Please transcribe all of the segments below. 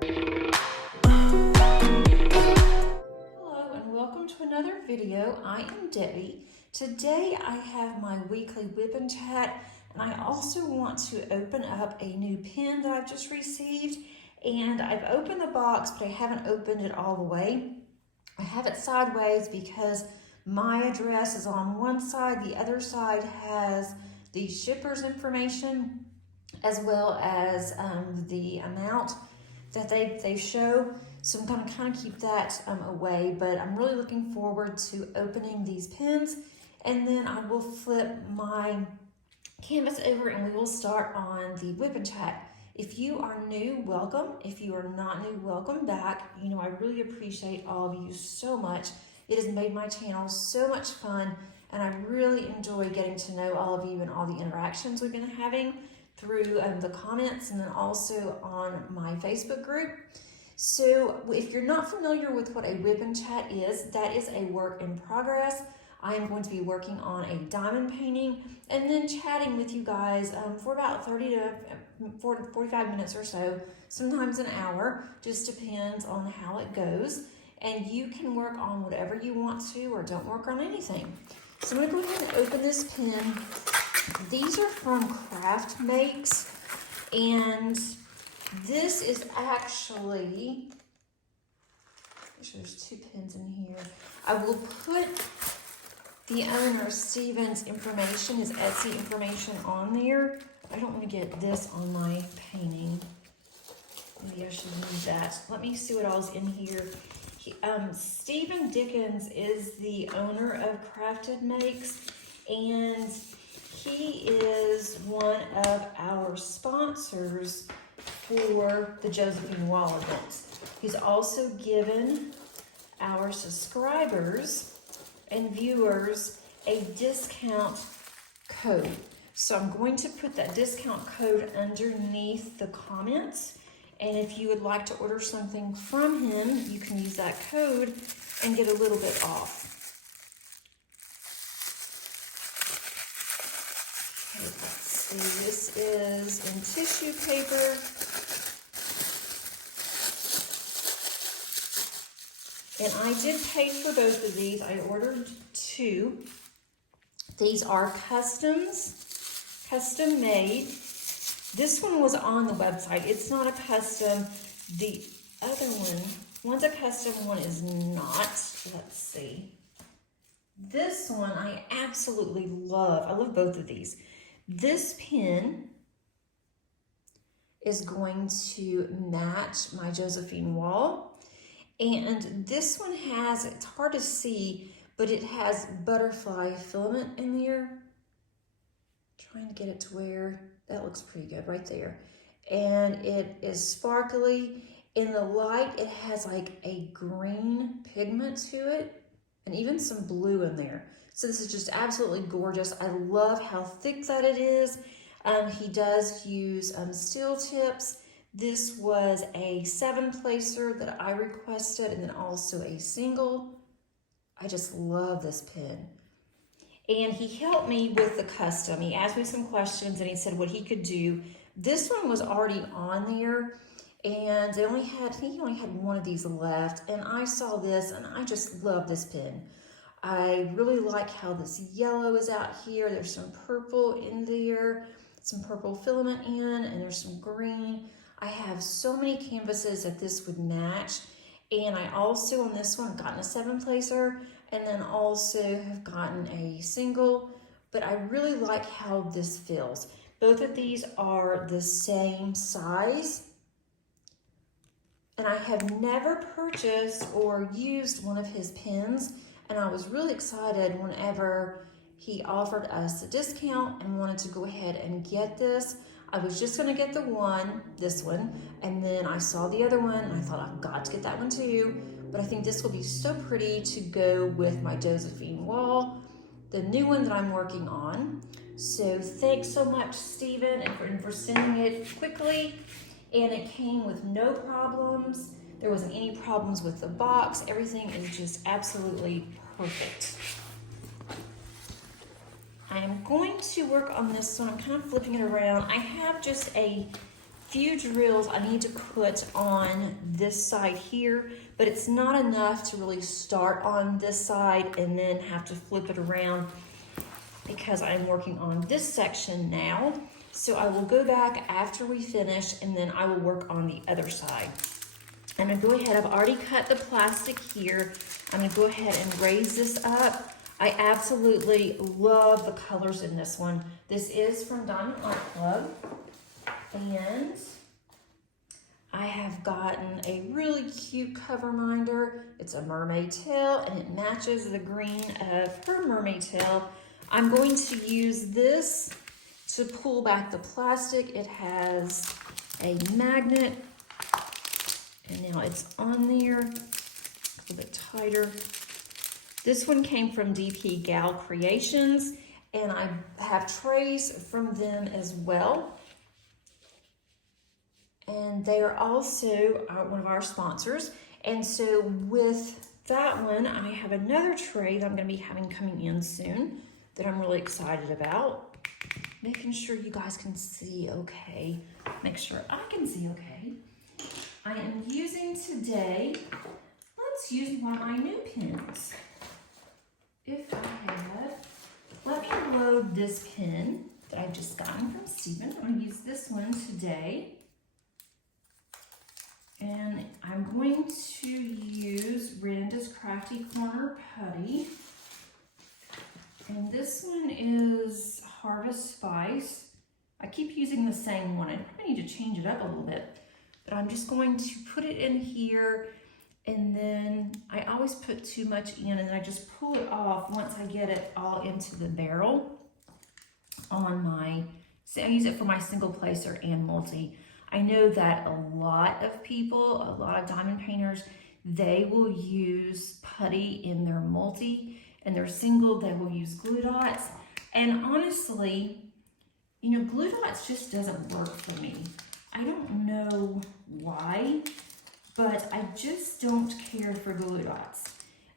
Hello and welcome to another video. I am Debbie. Today I have my weekly WiP Chat, and I also want to open up a new pin that I've just received. And I've opened the box, but I haven't opened it all the way. I have it sideways because my address is on one side, the other side has the shipper's information as well as the amount that they show. So I'm going to kind of keep that away, but I'm really looking forward to opening these pins, and then I will flip my canvas over and we will start on the WiP Chat. If you are new, welcome. If you are not new, welcome back. You know, I really appreciate all of you so much. It has made my channel so much fun, and I really enjoy getting to know all of you and all the interactions we've been having through the comments and then also on my Facebook group. So if you're not familiar with what a WiP Chat is, that is a work in progress. I am going to be working on a diamond painting and then chatting with you guys for about 30 to 45 minutes or so, sometimes an hour, just depends on how it goes. And you can work on whatever you want to or don't work on anything. So I'm gonna go ahead and open this pin. These are from Craft Makes, and this is actually, there's two pins in here. I will put the owner, Steven's information, his Etsy information on there. I don't want to get this on my painting. Maybe I should use that. Let me see what all's in here. Steven Dickens is the owner of Crafty Makes, and he is one of our sponsors for the Josephine Wall event. He's also given our subscribers and viewers a discount code. So I'm going to put that discount code underneath the comments. And if you would like to order something from him, you can use that code and get a little bit off. Okay, let's see, this is in tissue paper. And I did pay for both of these. I ordered two. These are customs, custom made. This one was on the website. It's not a custom. The other one, one's a custom, one is not. Let's see. This one I absolutely love. I love both of these. This pin is going to match my Josephine Wall. And this one has, it's hard to see, but it has butterfly filament in there. Trying to get it to where, that looks pretty good right there. And it is sparkly. In the light, it has like a green pigment to it and even some blue in there. So this is just absolutely gorgeous. I love how thick that it is. He does use steel tips. This was a 7-placer that I requested, and then also a single. I just love this pin. And he helped me with the custom. He asked me some questions and he said what he could do. This one was already on there, and they only had, I think he only had one of these left. And I saw this and I just love this pin. I really like how this yellow is out here. There's some purple in there, some purple filament in, and there's some green. I have so many canvases that this would match. And I also, on this one, gotten a 7-placer, and then also have gotten a single, but I really like how this feels. Both of these are the same size, and I have never purchased or used one of his pins, and I was really excited whenever he offered us a discount and wanted to go ahead and get this. I was just gonna get the one, this one, and then I saw the other one, and I thought I've got to get that one too. But I think this will be so pretty to go with my Josephine Wall, the new one that I'm working on. So thanks so much, Steven, and for sending it quickly. And it came with no problems. There wasn't any problems with the box. Everything is just absolutely perfect. I am going to work on this one. I'm kind of flipping it around. I have just a few drills I need to put on this side here, but it's not enough to really start on this side and then have to flip it around because I'm working on this section now. So I will go back after we finish and then I will work on the other side. I'm gonna go ahead, I've already cut the plastic here. I'm gonna go ahead and raise this up. I absolutely love the colors in this one. This is from Diamond Art Club. And I have gotten a really cute cover minder. It's a mermaid tail and it matches the green of her mermaid tail. I'm going to use this to pull back the plastic. It has a magnet and now it's on there, a little bit tighter. This one came from WiP Gal Creations and I have trays from them as well. And they are also one of our sponsors. And so with that one, I have another tray that I'm gonna be having coming in soon that I'm really excited about. Making sure you guys can see okay. Make sure I can see okay. I am using today, let's use one of my new pins. If I had, let me load this pin that I've just gotten from Steven. I'm gonna use this one today. And I'm going to use Randa's Crafty Corner Putty. And this one is Harvest Spice. I keep using the same one. I probably need to change it up a little bit. But I'm just going to put it in here. And then I always put too much in and I just pull it off once I get it all into the barrel on my, so I use it for my single placer and multi. I know that a lot of people, a lot of diamond painters, they will use putty in their multi and their single, they will use glue dots. And honestly, you know, glue dots just doesn't work for me. I don't know why, but I just don't care for glue dots.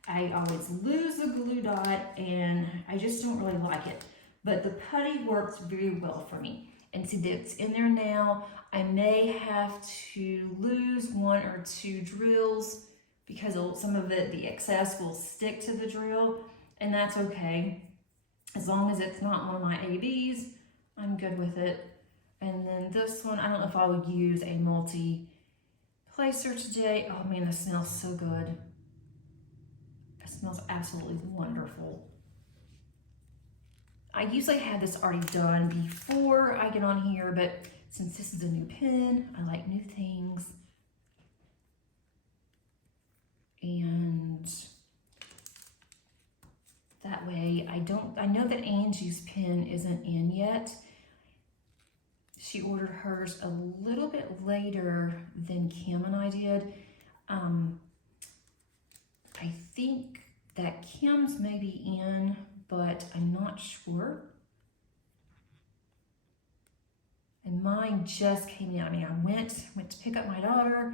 I always lose a glue dot and I just don't really like it. But the putty works very well for me. And see that it's in there now. I may have to lose one or two drills because some of it, the excess will stick to the drill, and that's okay. As long as it's not one of my ABs, I'm good with it. And then this one, I don't know if I would use a multi-placer today. Oh man, this smells so good. It smells absolutely wonderful. I usually have this already done before I get on here, but since this is a new pen, I like new things. And that way I know that Angie's pen isn't in yet. She ordered hers a little bit later than Kim and I did. I think that Kim's may be in, but I'm not sure. And mine just came in. I mean, I went to pick up my daughter.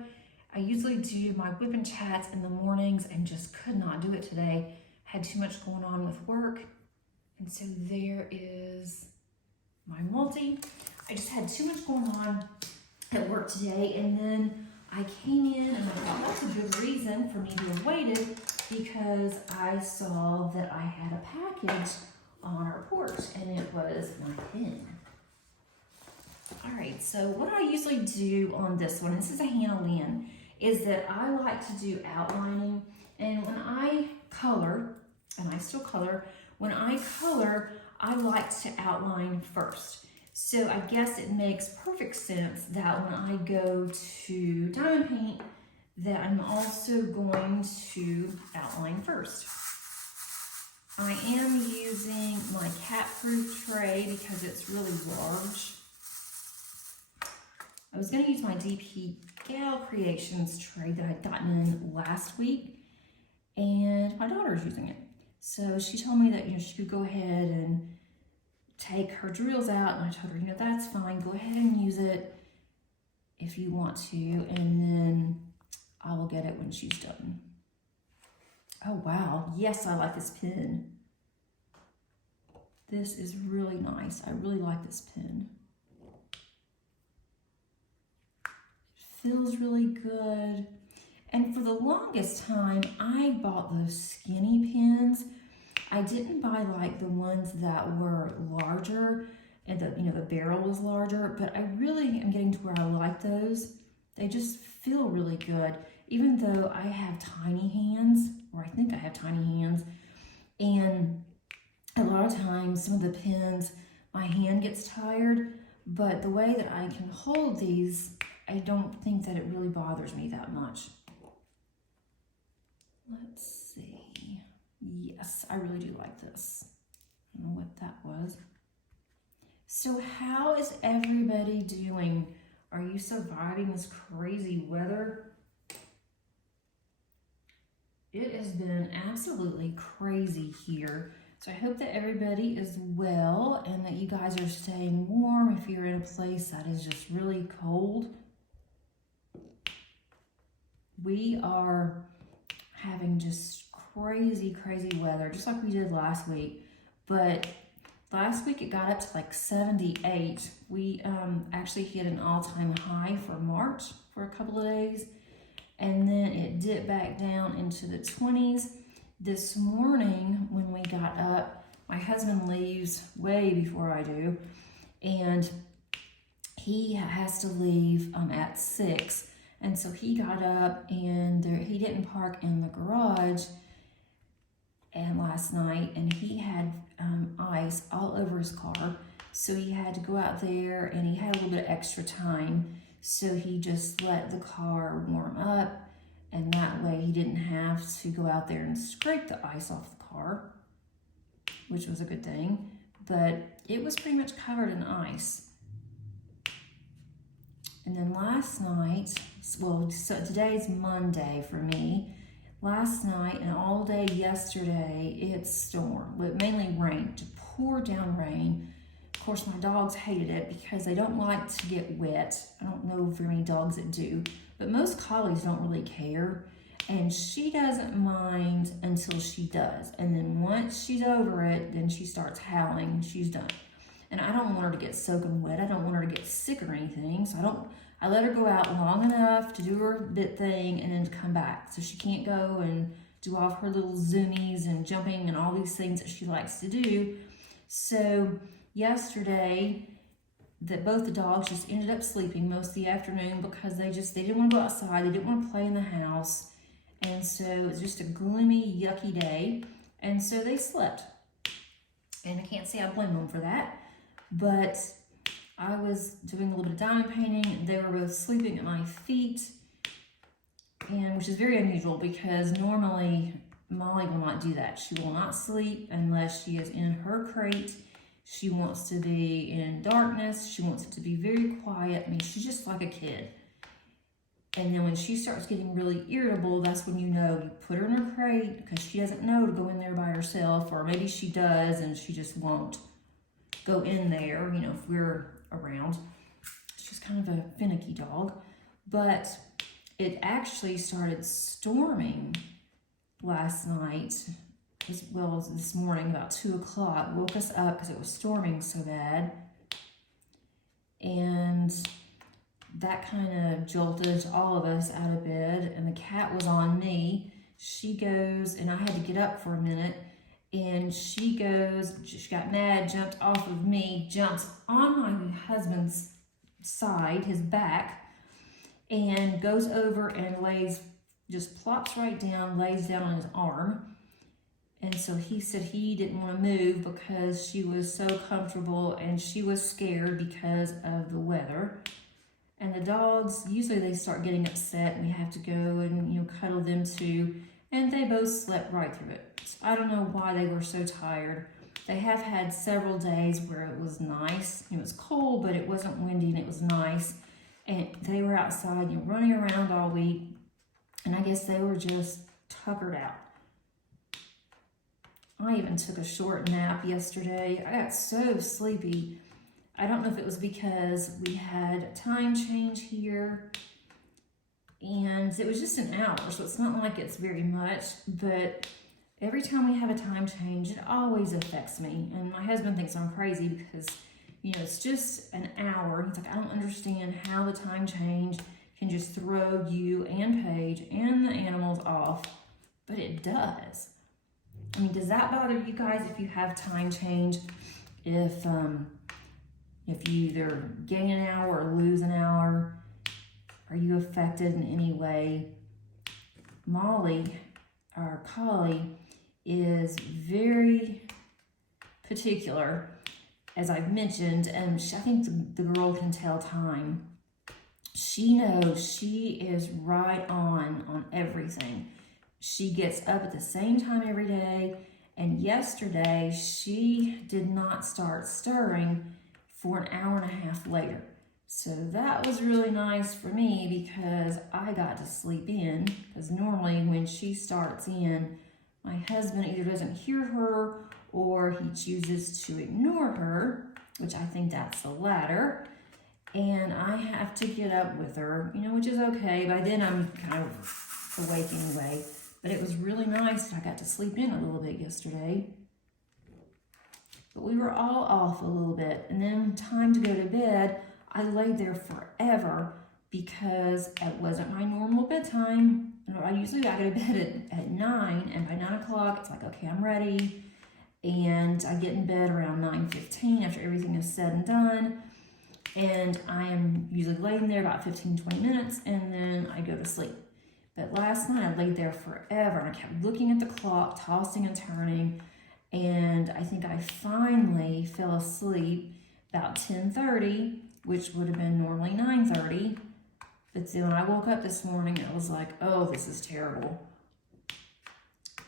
I usually do my WiP Chats in the mornings and just could not do it today. Had too much going on with work. And so there is my multi. I just had too much going on at work today. And then I came in and I thought that's a good reason for me to have waited, because I saw that I had a package on our porch and it was my pen. All right, so what I usually do on this one, this is a Hannah Lynn, is that I like to do outlining. And when I color, and I still color, when I color, I like to outline first. So I guess it makes perfect sense that when I go to diamond paint, that I'm also going to outline first. I am using my cat-proof tray because it's really large. I was gonna use my WiP Gal Creations tray that I'd gotten in last week, and my daughter's using it. So she told me that, you know, she could go ahead and take her drills out, and I told her, you know, that's fine, go ahead and use it if you want to, and then I will get it when she's done. Oh wow, yes, I like this pen. This is really nice. I really like this pen. feels really good. And for the longest time, I bought those skinny pins. I didn't buy like the ones that were larger and the barrel was larger, but I really am getting to where I like those. They just feel really good, even though I have tiny hands, or I think I have tiny hands. And a lot of times, some of the pins, my hand gets tired, but the way that I can hold these, I don't think that it really bothers me that much. Let's see. Yes, I really do like this. I don't know what that was. So how is everybody doing? Are you surviving this crazy weather? It has been absolutely crazy here. So I hope that everybody is well and that you guys are staying warm if you're in a place that is just really cold. We are having just crazy weather, just like we did last week. But last week it got up to like 78. We actually hit an all-time high for March for a couple of days. And then it dipped back down into the 20s. This morning when we got up, my husband leaves way before I do, and he has to leave at 6. And so he got up and he didn't park in the garage and last night, and he had ice all over his car. So he had to go out there, and he had a little bit of extra time. So he just let the car warm up, and that way he didn't have to go out there and scrape the ice off the car, which was a good thing. But it was pretty much covered in ice. And then last night, well, so today's Monday for me. Last night and all day yesterday, it stormed. It mainly rained, just poured down rain. Of course, my dogs hated it because they don't like to get wet. I don't know very many dogs that do, but most collies don't really care. And she doesn't mind until she does. And then once she's over it, then she starts howling and she's done. And I don't want her to get soaking wet. I don't want her to get sick or anything. So I let her go out long enough to do her bit thing and then to come back. So she can't go and do all her little zoomies and jumping and all these things that she likes to do. So yesterday, both the dogs just ended up sleeping most of the afternoon because they didn't want to go outside. They didn't want to play in the house. And so it was just a gloomy, yucky day. And so they slept. And I can't say I blame them for that. But I was doing a little bit of diamond painting. They were both sleeping at my feet, and which is very unusual because normally Molly will not do that. She will not sleep unless she is in her crate. She wants to be in darkness. She wants it to be very quiet. I mean, she's just like a kid. And then when she starts getting really irritable, that's when you know you put her in her crate because she doesn't know to go in there by herself, or maybe she does and she just won't go in there, if we're around. She's kind of a finicky dog. But it actually started storming last night, as well as this morning about 2 o'clock. Woke us up because it was storming so bad. And that kind of jolted all of us out of bed, and the cat was on me. She goes, and I had to get up for a minute, and she got mad, jumped off of me, jumps on my husband's side, his back, and goes over and just plops right down, lays down on his arm. And so he said he didn't want to move because she was so comfortable and she was scared because of the weather. And the dogs, usually they start getting upset and we have to go and cuddle them too. And they both slept right through it. So I don't know why they were so tired. They have had several days where it was nice. It was cold, but it wasn't windy and it was nice. And they were outside, running around all week. And I guess they were just tuckered out. I even took a short nap yesterday. I got so sleepy. I don't know if it was because we had a time change here. And it was just an hour, so it's not like it's very much. But every time we have a time change, it always affects me. And my husband thinks I'm crazy because, it's just an hour. He's like, I don't understand how the time change can just throw you and Paige and the animals off, but it does. I mean, does that bother you guys if you have time change? If you either gain an hour or lose an hour, are you affected in any way? Molly, our collie, is very particular, as I've mentioned, and I think the girl can tell time. She knows she is right on everything. She gets up at the same time every day, and yesterday she did not start stirring for an hour and a half later. So that was really nice for me because I got to sleep in, because normally when she starts in, my husband either doesn't hear her or he chooses to ignore her, which I think that's the latter. And I have to get up with her, you know, which is okay. By then I'm kind of awake anyway. But it was really nice that I got to sleep in a little bit yesterday. But we were all off a little bit. And then time to go to bed, I laid there forever because it wasn't my normal bedtime. I usually go to bed at 9, and by 9 o'clock, it's like, okay, I'm ready. And I get in bed around 9:15 after everything is said and done. And I am usually laying there about 15-20 minutes, and then I go to sleep. But last night I laid there forever, and I kept looking at the clock, tossing and turning, and I think I finally fell asleep about 10:30, which would have been normally 9:30. But then when I woke up this morning, it was like, oh, this is terrible.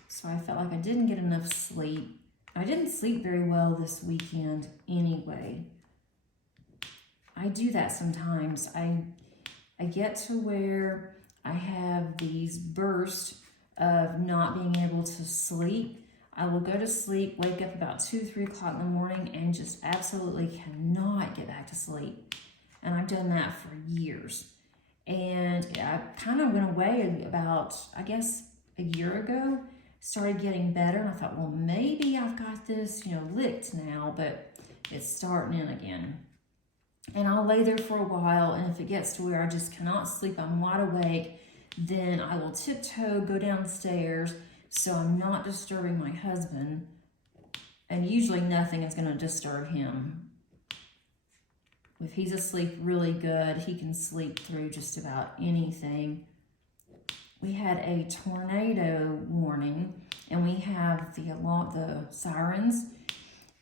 So I felt like I didn't get enough sleep. I didn't sleep very well this weekend anyway. I do that sometimes. I get to where I have these bursts of not being able to sleep. I will go to sleep, wake up about 2-3 o'clock in the morning, and just absolutely cannot get back to sleep. And I've done that for years. And I kind of went away about, I guess, a year ago, started getting better, and I thought, well, maybe I've got this, licked now, but it's starting in again. And I'll lay there for a while, and if it gets to where I just cannot sleep, I'm wide awake, then I will tiptoe, go downstairs, so I'm not disturbing my husband, and usually nothing is going to disturb him. If he's asleep really good, he can sleep through just about anything. We had a tornado warning, and we have the sirens,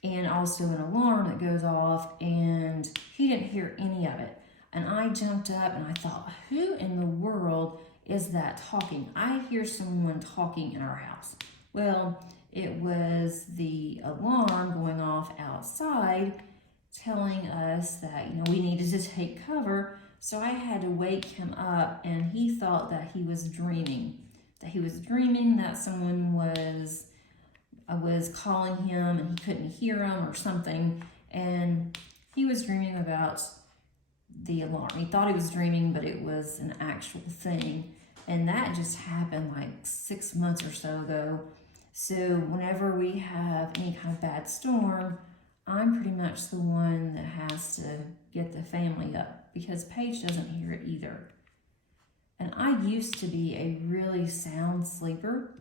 and also an alarm that goes off, and he didn't hear any of it. And I jumped up and I thought, who in the world is that talking? I hear someone talking in our house. Well, it was the alarm going off outside telling us that, we needed to take cover. So I had to wake him up, and he thought that he was dreaming. That someone was calling him and he couldn't hear him or something, and he was dreaming about the alarm. He thought he was dreaming, but it was an actual thing, and that just happened like 6 months or so ago. So whenever we have any kind of bad storm, I'm pretty much the one that has to get the family up, because Paige doesn't hear it either. And I used to be a really sound sleeper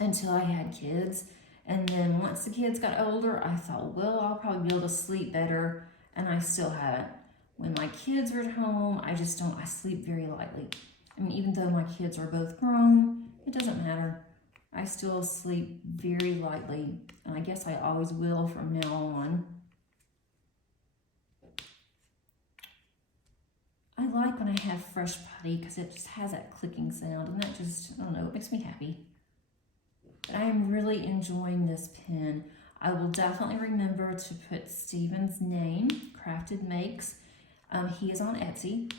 until I had kids. And then once the kids got older, I thought, well, I'll probably be able to sleep better. And I still haven't. When my kids are at home, I sleep very lightly. I mean, even though my kids are both grown, it doesn't matter. I still sleep very lightly. And I guess I always will from now on. I like when I have fresh putty because it just has that clicking sound, and that just, I don't know, it makes me happy. But I am really enjoying this pen. I will definitely remember to put Steven's name, Crafted Makes. He is on Etsy.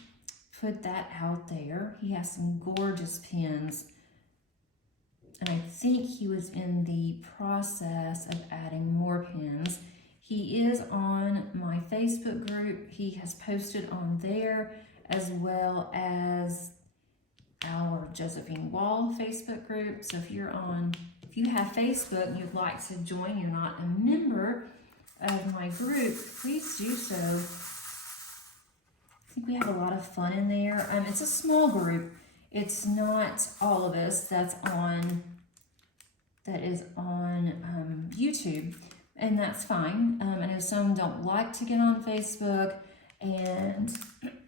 Put that out there. He has some gorgeous pens. And I think he was in the process of adding more pens. He is on my Facebook group. He has posted on there, as well as our Josephine Wall Facebook group. So if you have Facebook and you'd like to join, you're not a member of my group, please do so. think we have a lot of fun in there. It's a small group. It's not all of us that is on YouTube, and that's fine. I know some don't like to get on Facebook, and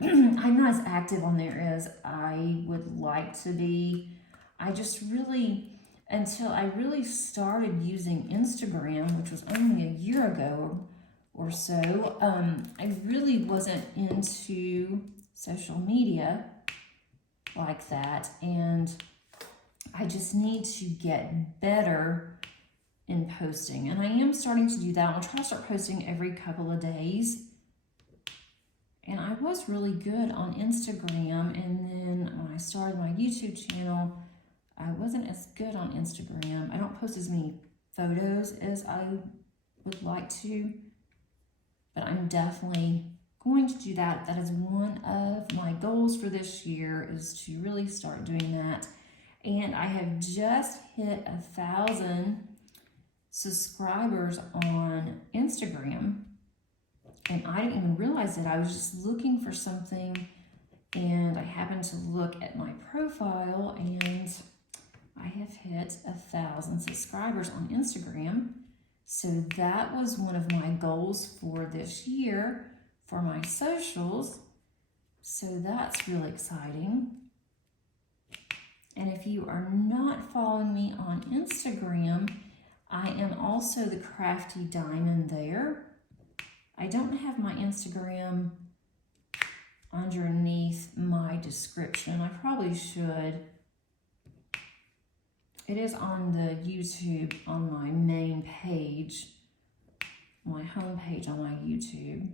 I'm not as active on there as I would like to be. I just really, until I really started using Instagram, which was only a year ago or so, I really wasn't into social media like that, and I just need to get better in posting, and I am starting to do that. I'll try to start posting every couple of days. And I was really good on Instagram, and then when I started my YouTube channel, I wasn't as good on Instagram. I don't post as many photos as I would like to, but I'm definitely going to do that. That is one of my goals for this year, is to really start doing that. And I have just hit 1,000 subscribers on Instagram. And I didn't even realize it. I was just looking for something, and I happened to look at my profile, and I have hit 1,000 subscribers on Instagram. So that was one of my goals for this year for my socials. So that's really exciting. And if you are not following me on Instagram, I am also the Crafty Diamond there. I don't have my Instagram underneath my description. I probably should. It is on the YouTube on my main page, my home page on my YouTube,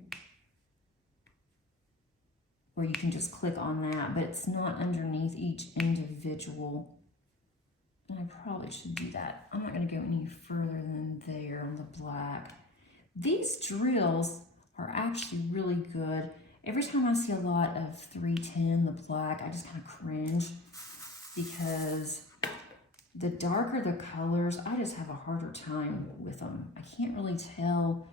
where you can just click on that, but it's not underneath each individual. And I probably should do that. I'm not going to go any further than there on the black. These drills are actually really good. Every time I see a lot of 310, the black, I just kind of cringe, because the darker the colors, I just have a harder time with them. I can't really tell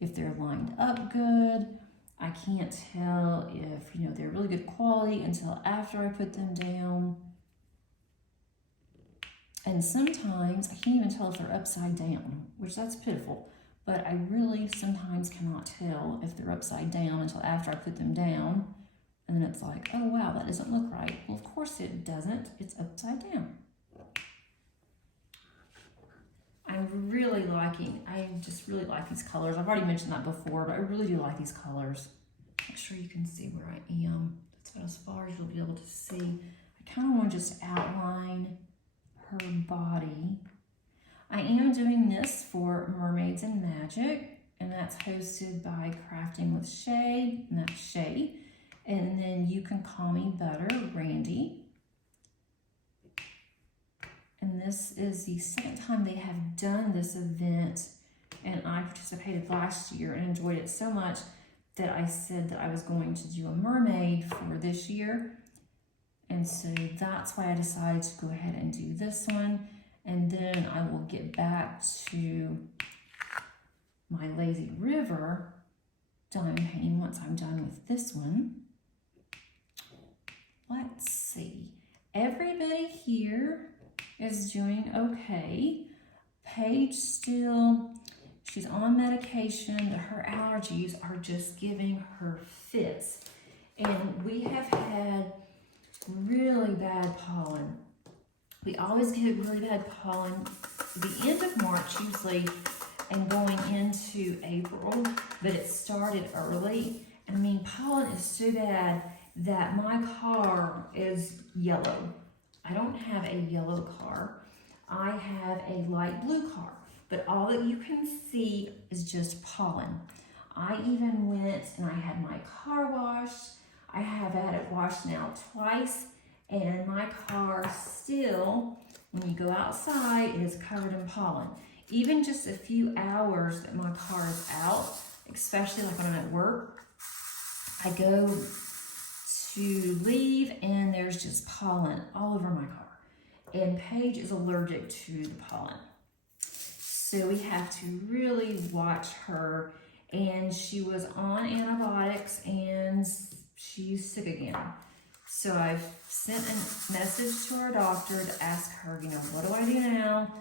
if they're lined up good. I can't tell if, they're really good quality until after I put them down. And sometimes I can't even tell if they're upside down, which that's pitiful. But I really sometimes cannot tell if they're upside down until after I put them down. And then it's like, oh wow, that doesn't look right. Well, of course it doesn't. It's upside down. I just really like these colors. I've already mentioned that before, but I really do like these colors. Make sure you can see where I am. That's about as far as you'll be able to see. I kind of want to just outline her body. I am doing this for Mermaids and Magic, and that's hosted by Crafting with Shay, and that's Shay. And then You Can Call Me Butter, Randy. And this is the second time they have done this event, and I participated last year and enjoyed it so much that I said that I was going to do a mermaid for this year. And so that's why I decided to go ahead and do this one. And then I will get back to my Lazy River diamond painting once I'm done with this one. Let's see. Everybody here is doing okay. Paige still, she's on medication. Her allergies are just giving her fits. And we have had really bad pollen. We always get really bad pollen the end of March usually and going into April, but it started early. And I mean, pollen is so bad that my car is yellow. I don't have a yellow car. I have a light blue car, but all that you can see is just pollen. I even went and I had my car washed. I have had it washed now twice. And my car still, when you go outside, is covered in pollen. Even just a few hours that my car is out, especially like when I'm at work, I go to leave and there's just pollen all over my car. And Paige is allergic to the pollen. So we have to really watch her. And she was on antibiotics and she's sick again. So I've sent a message to our doctor to ask her, you know, what do I do now?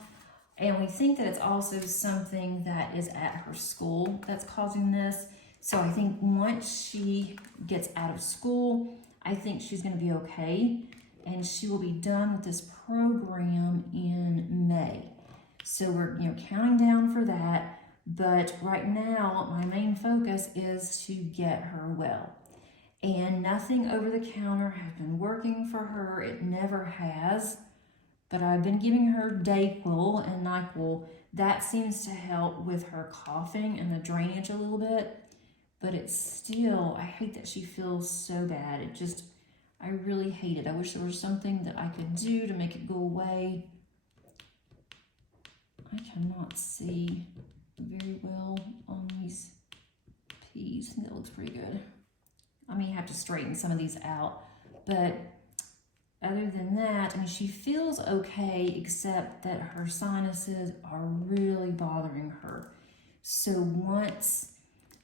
And we think that it's also something that is at her school that's causing this. So I think once she gets out of school, I think she's going to be okay. And she will be done with this program in May. So we're, you know, counting down for that. But right now, my main focus is to get her well. And nothing over the counter has been working for her. It never has. But I've been giving her Dayquil and NyQuil. That seems to help with her coughing and the drainage a little bit. But it's still, I hate that she feels so bad. It just, I really hate it. I wish there was something that I could do to make it go away. I cannot see very well on these peas. That looks pretty good. I may have to straighten some of these out. But other than that, I mean, she feels okay, except that her sinuses are really bothering her. So once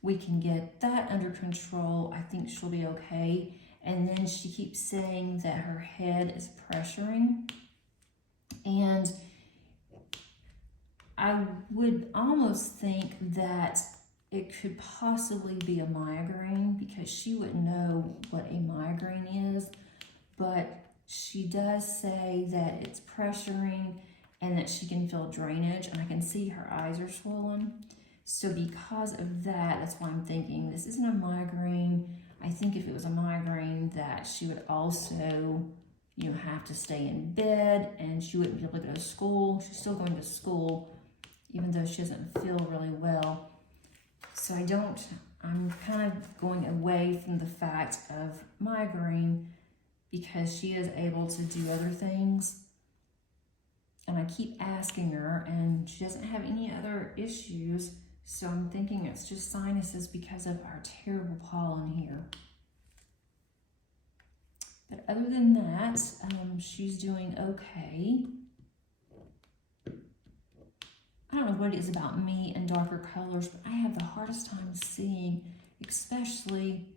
we can get that under control, I think she'll be okay. And then she keeps saying that her head is pressuring. And I would almost think that it could possibly be a migraine, because she wouldn't know what a migraine is. But she does say that it's pressuring and that she can feel drainage, and I can see her eyes are swollen. So because of that, that's why I'm thinking this isn't a migraine. I think if it was a migraine, that she would also, you know, have to stay in bed and she wouldn't be able to go to school. She's still going to school, even though she doesn't feel really well. So I'm kind of going away from the fact of migraine, because she is able to do other things. And I keep asking her, and she doesn't have any other issues. So I'm thinking it's just sinuses because of our terrible pollen here. But other than that, she's doing okay. I don't know what it is about me and darker colors, but I have the hardest time seeing, especially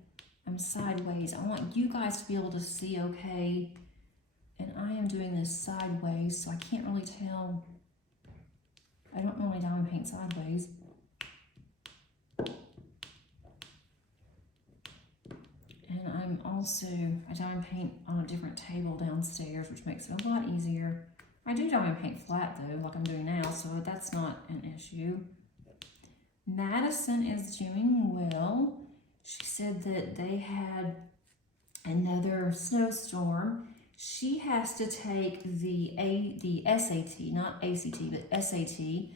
sideways. I want you guys to be able to see okay. And I am doing this sideways, so I can't really tell. I don't normally diamond paint sideways. And I diamond paint on a different table downstairs, which makes it a lot easier. I do diamond paint flat though, like I'm doing now, so that's not an issue. Madison is doing well. She said that they had another snowstorm. She has to take the SAT, not ACT, but SAT,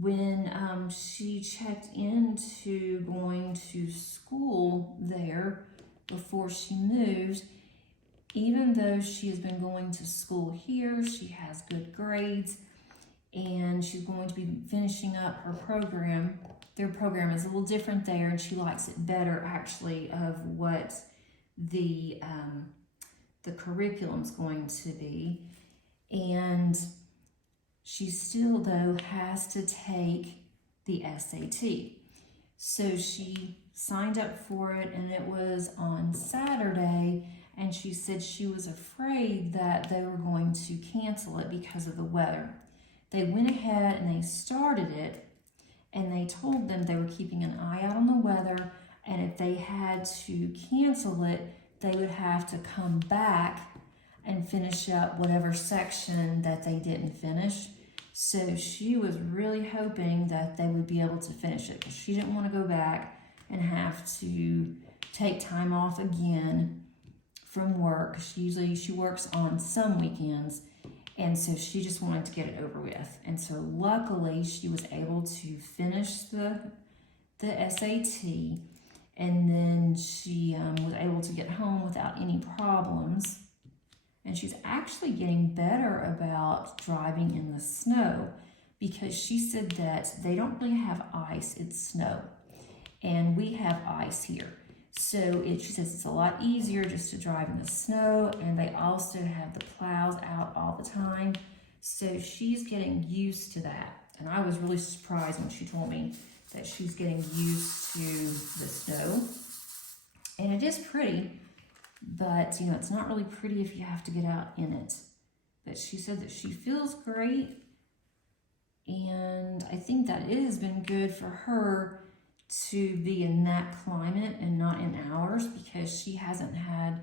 when she checked into going to school there before she moved. Even though she has been going to school here, she has good grades, and she's going to be finishing up her program. Their program is a little different there, and she likes it better, actually, of what the curriculum's going to be. And she still, though, has to take the SAT. So she signed up for it, and it was on Saturday, and she said she was afraid that they were going to cancel it because of the weather. They went ahead and they started it, and they told them they were keeping an eye out on the weather, and if they had to cancel it, they would have to come back and finish up whatever section that they didn't finish. So she was really hoping that they would be able to finish it, because she didn't want to go back and have to take time off again from work. She works on some weekends, and so she just wanted to get it over with. And so luckily she was able to finish the SAT, and then she was able to get home without any problems. And she's actually getting better about driving in the snow, because she said that they don't really have ice, it's snow. And we have ice here. So she says it's a lot easier just to drive in the snow, and they also have the plows out all the time. So she's getting used to that. And I was really surprised when she told me that she's getting used to the snow. And it is pretty, but, you know, it's not really pretty if you have to get out in it. But she said that she feels great, and I think that it has been good for her to be in that climate and not in ours, because she hasn't had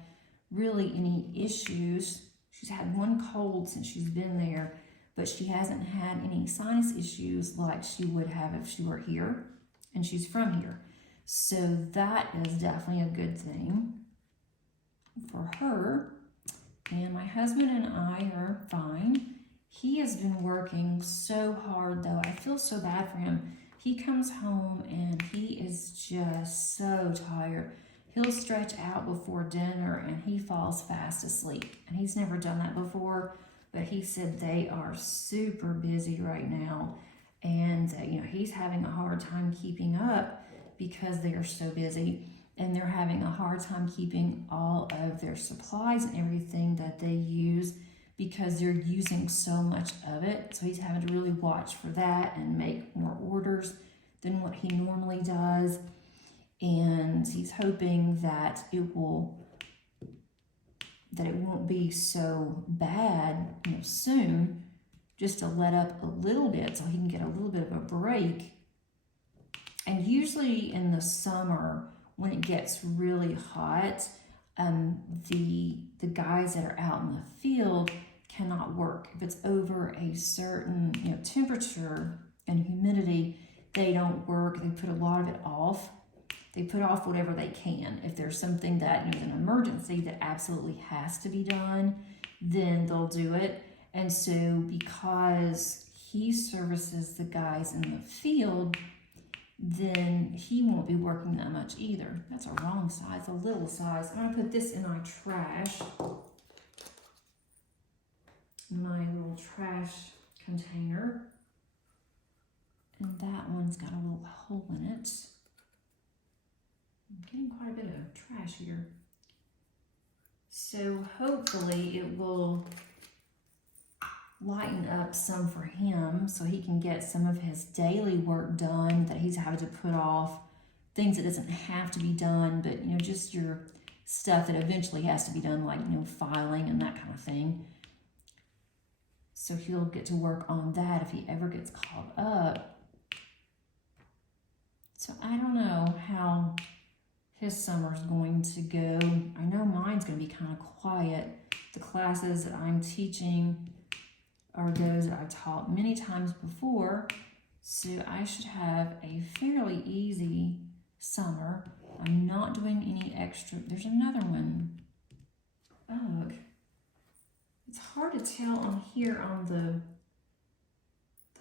really any issues. She's had one cold since she's been there, but she hasn't had any sinus issues like she would have if she were here, and she's from here. So that is definitely a good thing for her. And my husband and I are fine. He has been working so hard though. I feel so bad for him. He comes home and he is just so tired. He'll stretch out before dinner and he falls fast asleep. And he's never done that before, but he said they are super busy right now. And you know, he's having a hard time keeping up because they are so busy. And they're having a hard time keeping all of their supplies and everything that they use because they're using so much of it. So he's having to really watch for that and make more orders than what he normally does. And he's hoping that it won't be so bad, you know, soon, just to let up a little bit so he can get a little bit of a break. And usually in the summer, when it gets really hot, the guys that are out in the field cannot work. If it's over a certain, you know, temperature and humidity, they don't work. They put a lot of it off. They put off whatever they can. If there's something that, you know, is an emergency that absolutely has to be done, then they'll do it. And so because he services the guys in the field, then he won't be working that much either. That's a wrong size, a little size. I'm gonna put this in my trash, my little trash container. And that one's got a little hole in it. I'm getting quite a bit of trash here. So hopefully it will lighten up some for him so he can get some of his daily work done that he's having to put off, things that doesn't have to be done, but, you know, just your stuff that eventually has to be done, like, you know, filing and that kind of thing. So he'll get to work on that if he ever gets caught up. So I don't know how his summer's going to go. I know mine's going to be kind of quiet. The classes that I'm teaching are those that I've taught many times before, so I should have a fairly easy summer. I'm not doing any extra. There's another one. Ugh. It's hard to tell on here on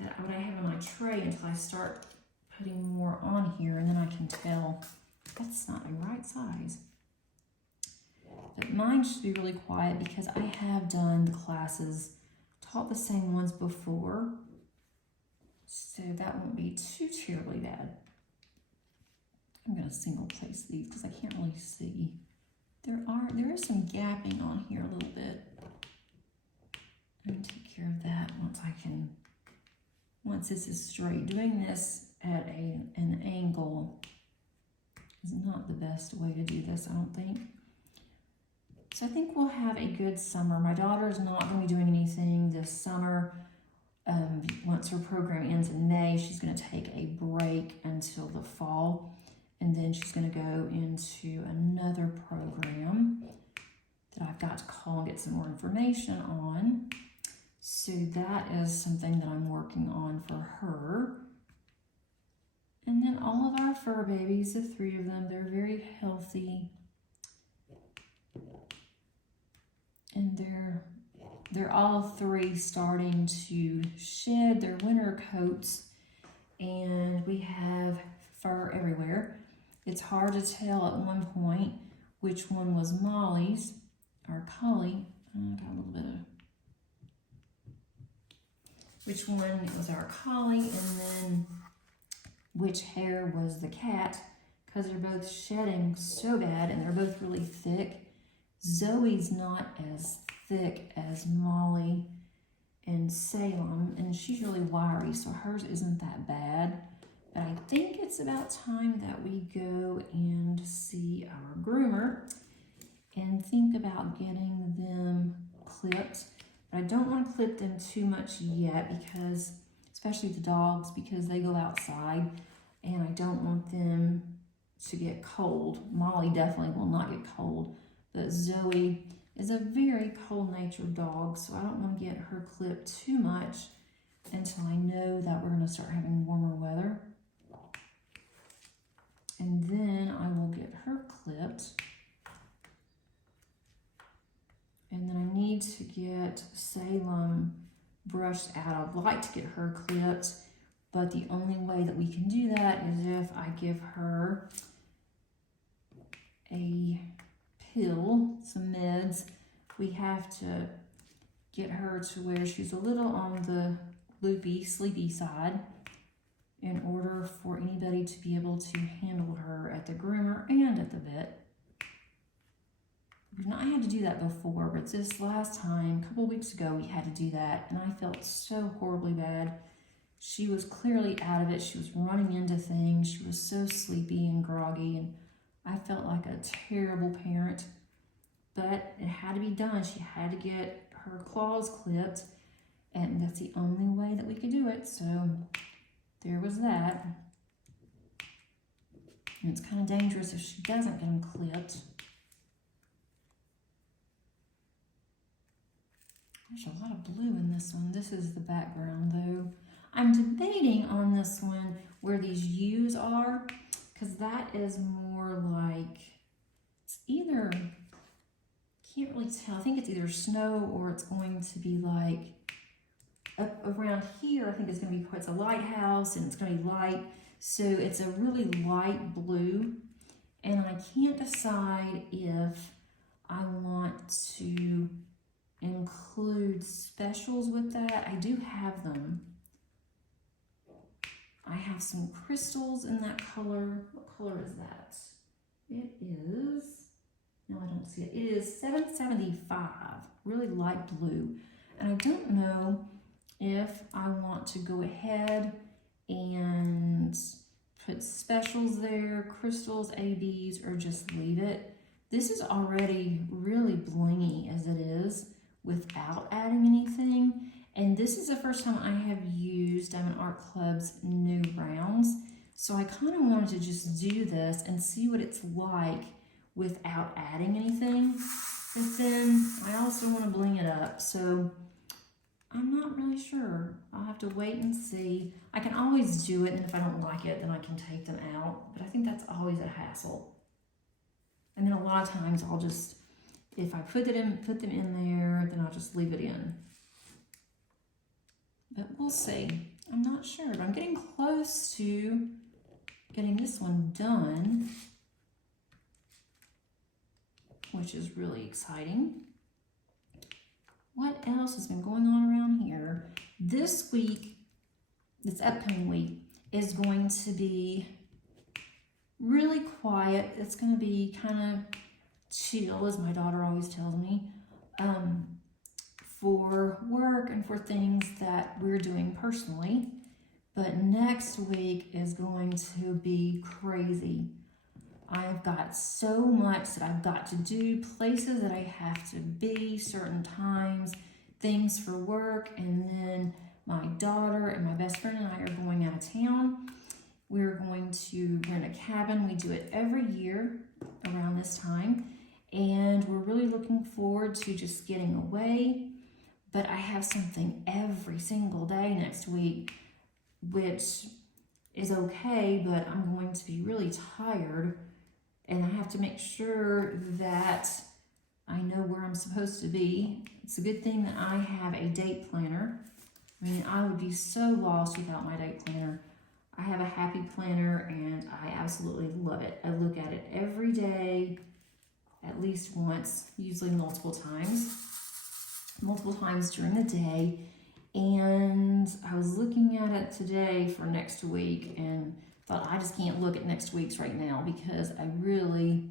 what I have on my tray until I start putting more on here, and then I can tell that's not the right size. But mine should be really quiet because I have done the classes, taught the same ones before, so that won't be too terribly bad. I'm going to single place these because I can't really see. There is some gapping on here a little bit. I'm going to take care of that once this is straight. Doing this at an angle is not the best way to do this, I don't think. So I think we'll have a good summer. My daughter's not going to be doing anything this summer. Once her program ends in May, she's going to take a break until the fall. And then she's going to go into another program that I've got to call and get some more information on. So that is something that I'm working on for her. And then all of our fur babies, the 3 of them, they're very healthy. And they're all 3 starting to shed their winter coats, and we have fur everywhere. It's hard to tell at one point which one was Molly's, our collie. I got a little bit of which one was our collie, and then which hair was the cat, because they're both shedding so bad and they're both really thick. Zoe's not as thick as Molly and Salem, and she's really wiry, so hers isn't that bad. But I think it's about time that we go and see our groomer and think about getting them clipped. But I don't want to clip them too much yet because, especially the dogs, because they go outside and I don't want them to get cold. Molly definitely will not get cold, but Zoe is a very cold-natured dog, so I don't want to get her clipped too much until I know that we're going to start having warmer weather. And then I will get her clipped. And then I need to get Salem brushed out. I'd like to get her clipped, but the only way that we can do that is if I give her a pill, some meds. We have to get her to where she's a little on the loopy, sleepy side in order for anybody to be able to handle her at the groomer and at the vet. I had to do that before, but this last time, a couple weeks ago, we had to do that, and I felt so horribly bad. She was clearly out of it. She was running into things. She was so sleepy and groggy, and I felt like a terrible parent, but it had to be done. She had to get her claws clipped, and that's the only way that we could do it, so there was that. And it's kind of dangerous if she doesn't get them clipped. There's a lot of blue in this one. This is the background though. I'm debating on this one where these U's are, because that is more like, it's either, can't really tell. I think it's either snow or it's going to be like up around here. I think it's going to be, it's a lighthouse and it's going to be light. So it's a really light blue, and I can't decide if I want to include specials with that. I do have them. I have some crystals in that color. What color is that? It is, no, I don't see it. It is 775, really light blue. And I don't know if I want to go ahead and put specials there, crystals, ABs, or just leave it. This is already really blingy as it is without adding anything. And this is the first time I have used Diamond Art Club's new rounds. So I kind of wanted to just do this and see what it's like without adding anything. But then I also want to bling it up. So I'm not really sure. I'll have to wait and see. I can always do it, and if I don't like it, then I can take them out. But I think that's always a hassle. And then a lot of times I'll just, if I put them in there, then I'll just leave it in. But we'll see. I'm not sure, but I'm getting close to getting this one done, which is really exciting. What else has been going on around here? This week, this upcoming week, is going to be really quiet. It's going to be kind of chill, as my daughter always tells me, for work and for things that we're doing personally. But next week is going to be crazy. I've got so much that I've got to do, places that I have to be, certain times, things for work, and then my daughter and my best friend and I are going out of town. We're going to rent a cabin. We do it every year around this time, and we're really looking forward to just getting away. But I have something every single day next week, which is okay, but I'm going to be really tired, and I have to make sure that I know where I'm supposed to be. It's a good thing that I have a date planner. I mean, I would be so lost without my date planner. I have a happy planner, and I absolutely love it. I look at it every day, at least once, usually multiple times during the day. And I was looking at it today for next week and thought, I just can't look at next week's right now because I really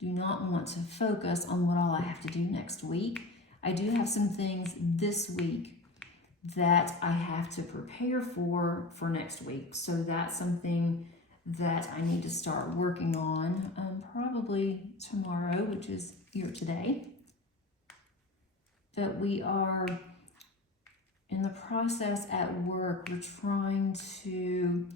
do not want to focus on what all I have to do next week. I do have some things this week that I have to prepare for next week. So that's something that I need to start working on probably tomorrow, which is here today. But we are in the process at work. We're trying to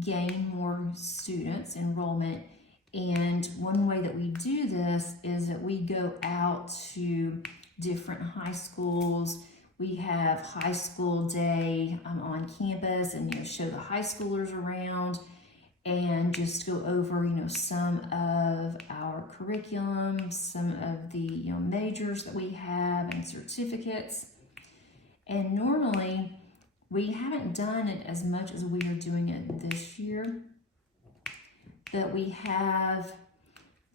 gain more students enrollment, and one way that we do this is that we go out to different high schools. We have high school day on campus, and show the high schoolers around and just go over some of our curriculum, some of the majors that we have and certificates. And normally we haven't done it as much as we are doing it this year, but we have,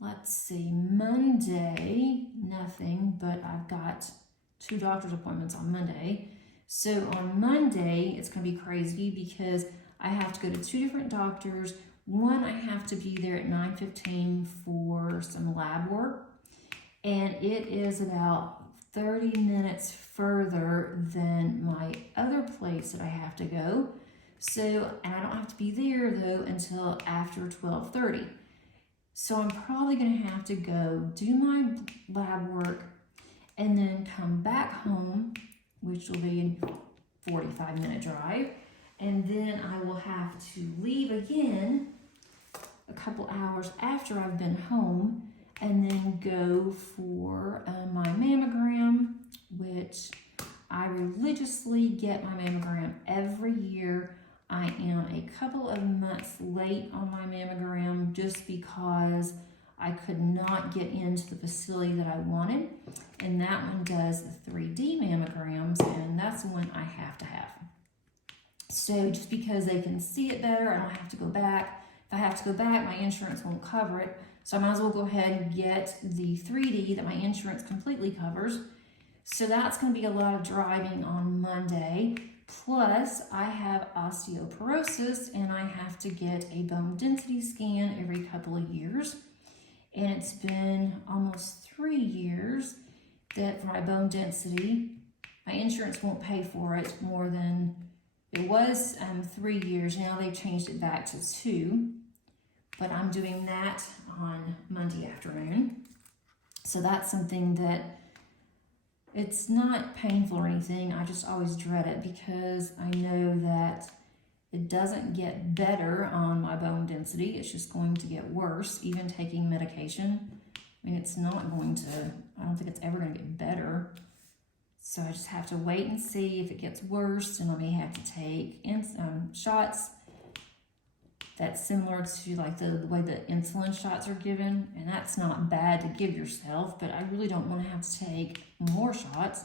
let's see, Monday, nothing, but I've got 2 doctor's appointments on Monday. So on Monday, it's going to be crazy because I have to go to 2 different doctors. One, I have to be there at 9:15 for some lab work, and it is about 30 minutes further than my other place that I have to go. So, and I don't have to be there though until after 12:30. So I'm probably going to have to go do my lab work and then come back home, which will be a 45-minute drive. And then I will have to leave again a couple hours after I've been home and then go for my mammogram, which I religiously get my mammogram every year. I am a couple of months late on my mammogram just because I could not get into the facility that I wanted. And that one does the 3D mammograms, and that's the one I have to have. So just because they can see it better, I don't have to go back. If I have to go back, my insurance won't cover it. So I might as well go ahead and get the 3D that my insurance completely covers. So that's going to be a lot of driving on Monday. Plus, I have osteoporosis, and I have to get a bone density scan every couple of years. And it's been almost 3 years that for my bone density, my insurance won't pay for it more than, it was 3 years. Now they've changed it back to 2. But I'm doing that on Monday afternoon. So that's something that it's not painful or anything. I just always dread it because I know that it doesn't get better on my bone density. It's just going to get worse, even taking medication. I mean, it's not going to, I don't think it's ever going to get better. So I just have to wait and see if it gets worse, and I may have to take shots. That's similar to like the way the insulin shots are given, and that's not bad to give yourself, but I really don't want to have to take more shots,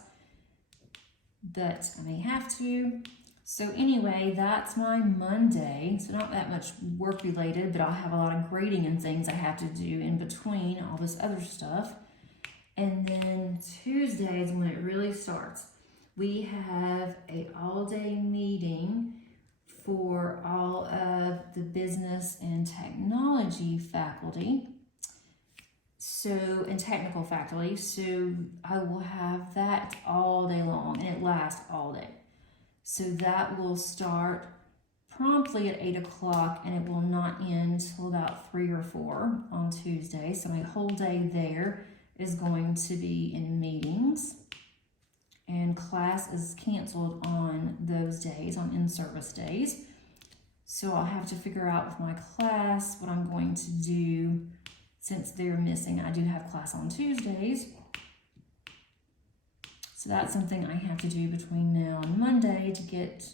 but I may have to. So anyway, that's my Monday. So not that much work related, but I'll have a lot of grading and things I have to do in between all this other stuff. And then Tuesday is when it really starts. We have a all-day meeting for all of the business and technology faculty, and technical faculty. So I will have that all day long, and it lasts all day. So that will start promptly at 8 o'clock, and it will not end till about 3 or 4 on Tuesday. So my whole day there is going to be in meetings, and class is canceled on those days, on in-service days. So I'll have to figure out with my class what I'm going to do since they're missing. I do have class on Tuesdays. So that's something I have to do between now and Monday to get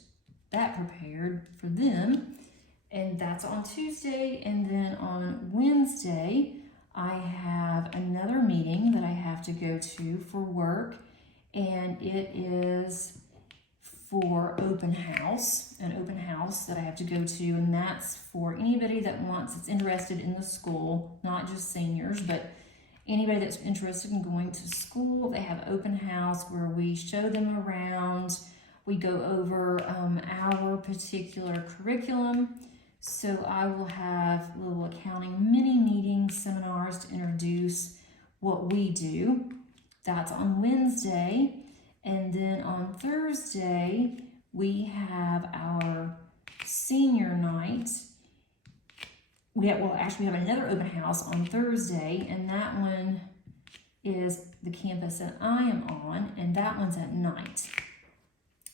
that prepared for them. And that's on Tuesday. And then on Wednesday, I have another meeting that I have to go to for work. And it is for an open house that I have to go to. And that's for anybody that's interested in the school, not just seniors, but anybody that's interested in going to school. They have open house where we show them around. We go over our particular curriculum. So I will have little accounting mini meetings, seminars to introduce what we do. That's on Wednesday. And then on Thursday, we have our senior night. We have another open house on Thursday, and that one is the campus that I am on, and that one's at night.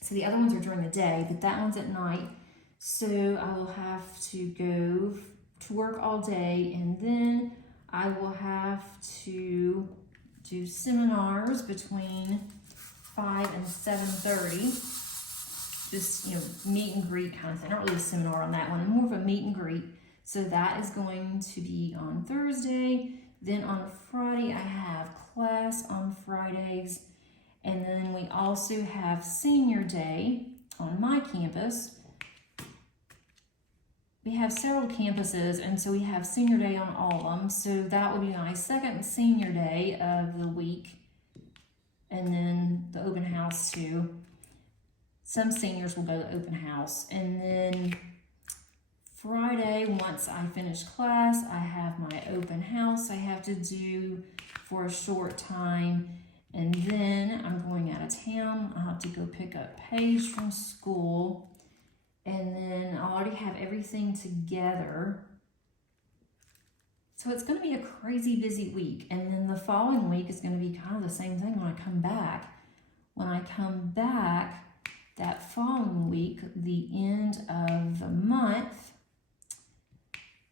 So the other ones are during the day, but that one's at night. So I will have to go to work all day, and then I will have to do seminars between 5 and 7:30. Just, meet and greet kind of thing. Not really a seminar on that one, and more of a meet and greet. So that is going to be on Thursday. Then on Friday, I have class on Fridays. And then we also have senior day on my campus. We have several campuses, and so we have senior day on all of them. So that will be my second senior day of the week. And then the open house too. Some seniors will go to open house. And then Friday, once I finish class, I have my open house I have to do for a short time. And then I'm going out of town. I'll have to go pick up Paige from school. And then I'll already have everything together. So it's going to be a crazy busy week. And then the following week is going to be kind of the same thing when I come back. When I come back that following week, the end of the month,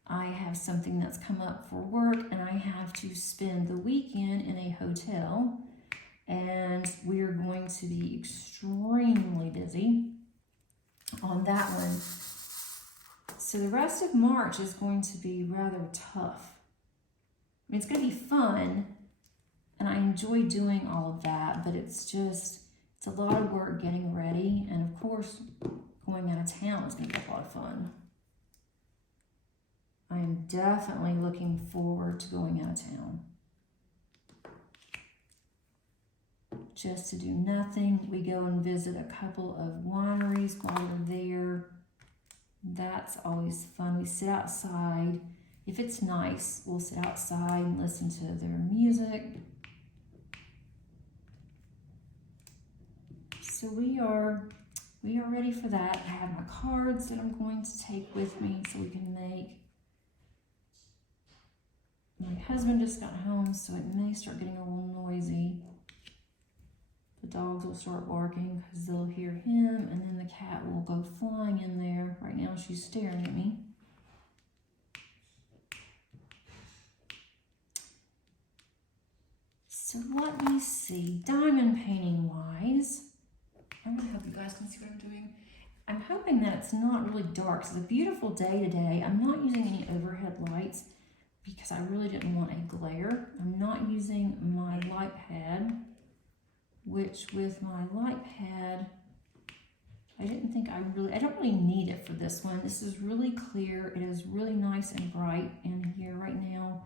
I have something that's come up for work, and I have to spend the weekend in a hotel, and we are going to be extremely busy on that one. So the rest of March is going to be rather tough. I mean, it's going to be fun, and I enjoy doing all of that, but it's a lot of work getting ready, and of course, going out of town is going to be a lot of fun. I am definitely looking forward to going out of town. Just to do nothing. We go and visit a couple of wineries while we're there. That's always fun. We sit outside. If it's nice, we'll sit outside and listen to their music. So we are ready for that. I have my cards that I'm going to take with me so we can make. My husband just got home, so it may start getting a little noisy. The dogs will start barking because they'll hear him, and then the cat will go flying in there. Right now she's staring at me. So let me see, diamond painting wise, I'm gonna hope you guys can see what I'm doing. I'm hoping that it's not really dark. It's a beautiful day today. I'm not using any overhead lights because I really didn't want a glare. I'm not using my light pad, which with my light pad, I don't really need it for this one. This is really clear. It is really nice and bright in here right now.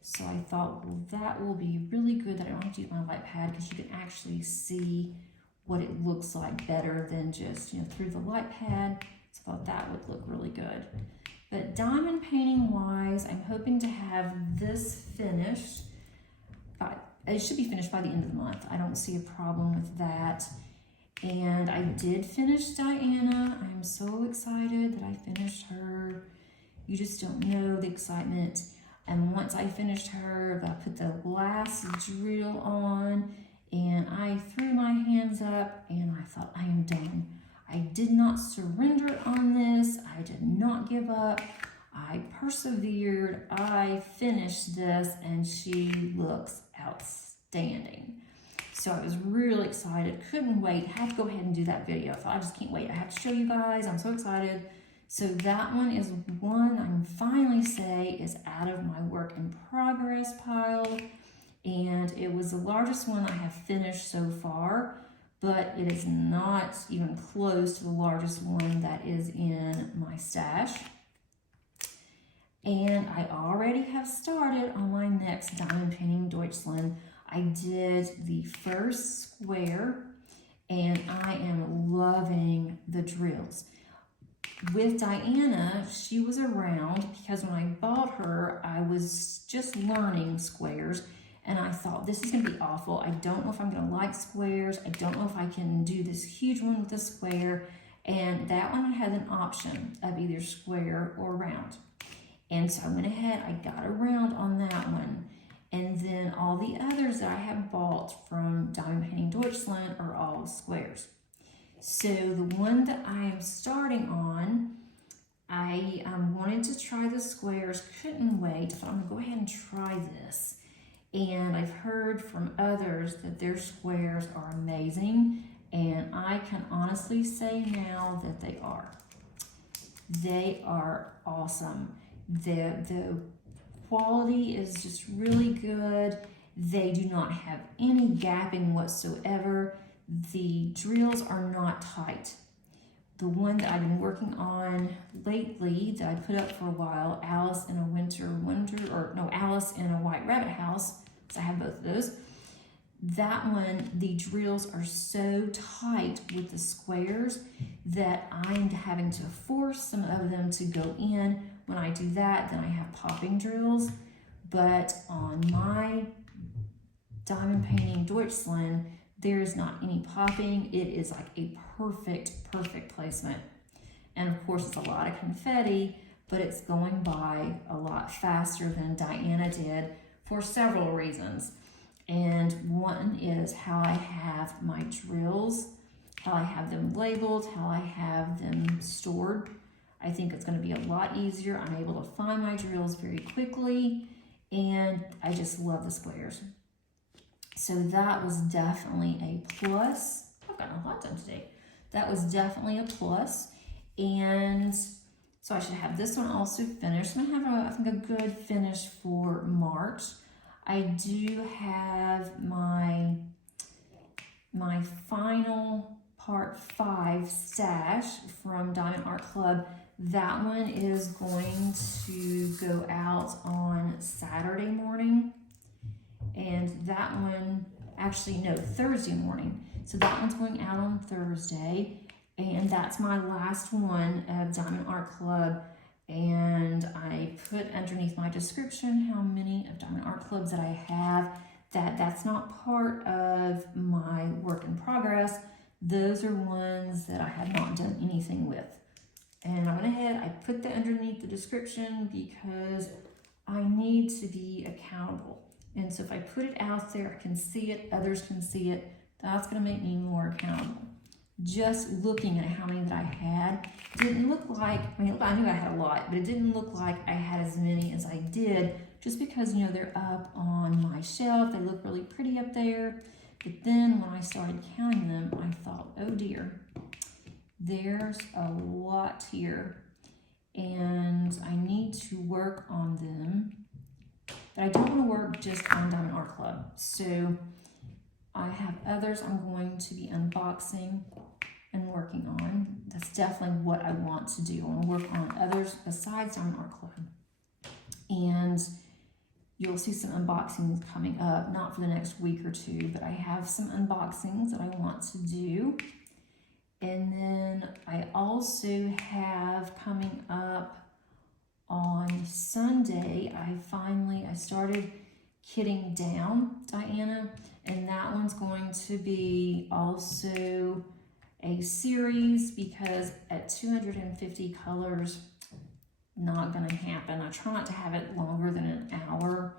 So I thought, well, that will be really good that I don't have to use my light pad because you can actually see what it looks like better than just, through the light pad. So I thought that would look really good. But diamond painting wise, I'm hoping to have this finished. It should be finished by the end of the month. I don't see a problem with that. And I did finish Diana. I'm so excited that I finished her. You just don't know the excitement. And once I finished her, I put the last drill on and I threw my hands up and I thought, I am done. I did not surrender on this. I did not give up. I persevered. I finished this and she looks outstanding. So I was really excited. Couldn't wait. Had to go ahead and do that video. I just can't wait. I have to show you guys. I'm so excited. So that one is one I can finally say is out of my work in progress pile. And it was the largest one I have finished so far, but it is not even close to the largest one that is in my stash. And I already have started on my next diamond painting Deutschland. I did the first square and I am loving the drills. With Diana, she was around because when I bought her, I was just learning squares. And I thought, this is gonna be awful. I don't know if I'm gonna like squares. I don't know if I can do this huge one with a square. And that one had an option of either square or round. And so I went ahead, I got a round on that one. And then all the others that I have bought from Diamond Painting Deutschland are all squares. So the one that I am starting on, I wanted to try the squares, couldn't wait. So I'm gonna go ahead and try this. And I've heard from others that their squares are amazing. And I can honestly say now that they are. They are awesome. The quality is just really good. They do not have any gapping whatsoever. The drills are not tight. The one that I've been working on lately that I put up for a while, Alice in a Alice in a White Rabbit House, because I have both of those. That one, the drills are so tight with the squares that I'm having to force some of them to go in. When I do that, then I have popping drills. But on my Diamond Painting Deutschland, there is not any popping. It is like a perfect placement. And of course, it's a lot of confetti, but it's going by a lot faster than Diana did for several reasons. And one is how I have my drills, how I have them labeled, how I have them stored. I think it's going to be a lot easier. I'm able to find my drills very quickly, and I just love the squares. So that was definitely a plus. I've gotten a lot done today. That was definitely a plus. And so I should have this one also finished. I'm going to have, I think, a good finish for March. I do have my final part 5 stash from Diamond Art Club. That one is going to go out on Saturday morning. And that one, actually no, Thursday morning. So that one's going out on Thursday. And that's my last one of Diamond Art Club. And I put underneath my description how many of Diamond Art Clubs that I have. That's not part of my work in progress. Those are ones that I have not done anything with. And I went ahead, I put that underneath the description because I need to be accountable. And so if I put it out there, I can see it, others can see it, that's gonna make me more accountable. Just looking at how many that I had, didn't look like, I knew I had a lot, but it didn't look like I had as many as I did, just because, you know, they're up on my shelf, they look really pretty up there. But then when I started counting them, I thought, oh dear, there's a lot here, and I need to work on them. But I don't want to work just on Diamond Art Club. So I have others I'm going to be unboxing and working on. That's definitely what I want to do. I want to work on others besides Diamond Art Club. And you'll see some unboxings coming up, not for the next week or two, but I have some unboxings that I want to do. And then I also have coming up on Sunday, I started kitting down Diana, and that one's going to be also a series because at 250 colors, not gonna happen. I try not to have it longer than an hour.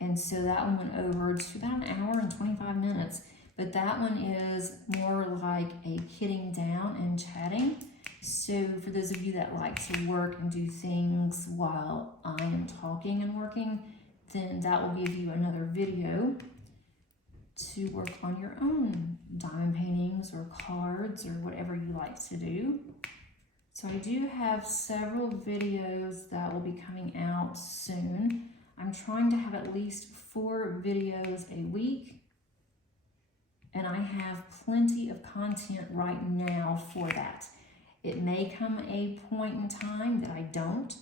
And so that one went over to about an hour and 25 minutes. But that one is more like a kitting down and chatting. So for those of you that like to work and do things while I am talking and working, then that will give you another video to work on your own diamond paintings or cards or whatever you like to do. So I do have several videos that will be coming out soon. I'm trying to have at least 4 videos a week. And I have plenty of content right now for that. It may come a point in time that I don't.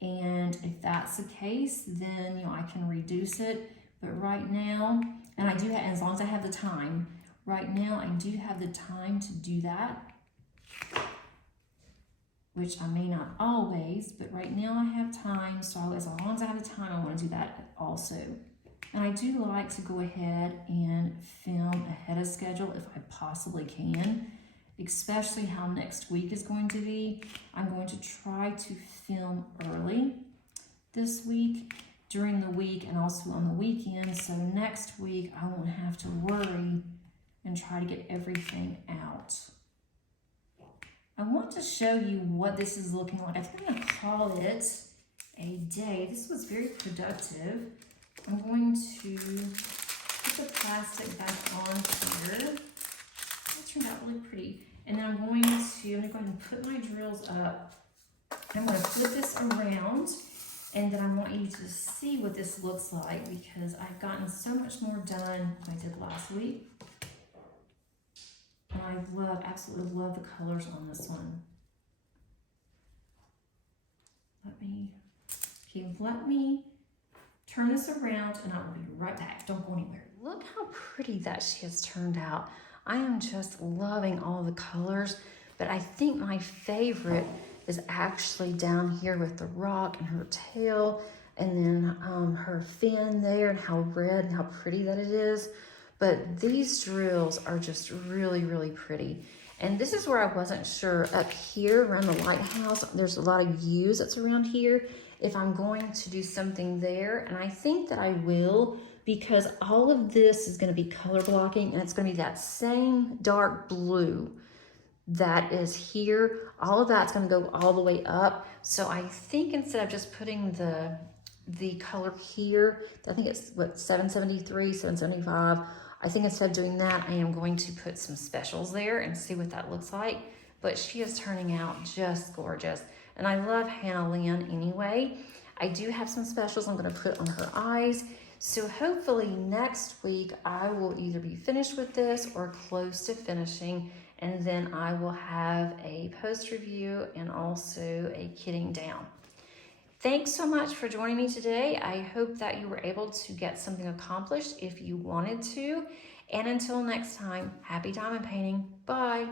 And if that's the case, then I can reduce it. But right now, and I do have, as long as I have the time, right now I do have the time to do that. Which I may not always, but right now I have time. So as long as I have the time, I want to do that also. And I do like to go ahead and film ahead of schedule if I possibly can, especially how next week is going to be. I'm going to try to film early this week, during the week, and also on the weekend, so next week I won't have to worry and try to get everything out. I want to show you what this is looking like. I think I'm going to call it a day. This was very productive. I'm going to put the plastic back on here. That turned out really pretty. And then I'm going to go ahead and put my drills up. I'm going to flip this around, and then I want you to see what this looks like, because I've gotten so much more done than I did last week. And I absolutely love the colors on this one. Let me turn this around and I will be right back. Don't go anywhere. Look how pretty that she has turned out. I am just loving all the colors, but I think my favorite is actually down here with the rock and her tail, and then her fin there, and how red and how pretty that it is. But these drills are just really, really pretty. And this is where I wasn't sure. Up here around the lighthouse, there's a lot of views that's around here, if I'm going to do something there. And I think that I will, because all of this is going to be color blocking, and it's going to be that same dark blue that is here. All of that's going to go all the way up. So I think instead of just putting the color here, I think it's what, 773, 775. I think instead of doing that, I am going to put some specials there and see what that looks like. But she is turning out just gorgeous. And I love Hannah Lynn anyway. I do have some specials I'm going to put on her eyes. So hopefully next week I will either be finished with this or close to finishing. And then I will have a post review and also a kitting down. Thanks so much for joining me today. I hope that you were able to get something accomplished if you wanted to. And until next time, happy diamond painting. Bye.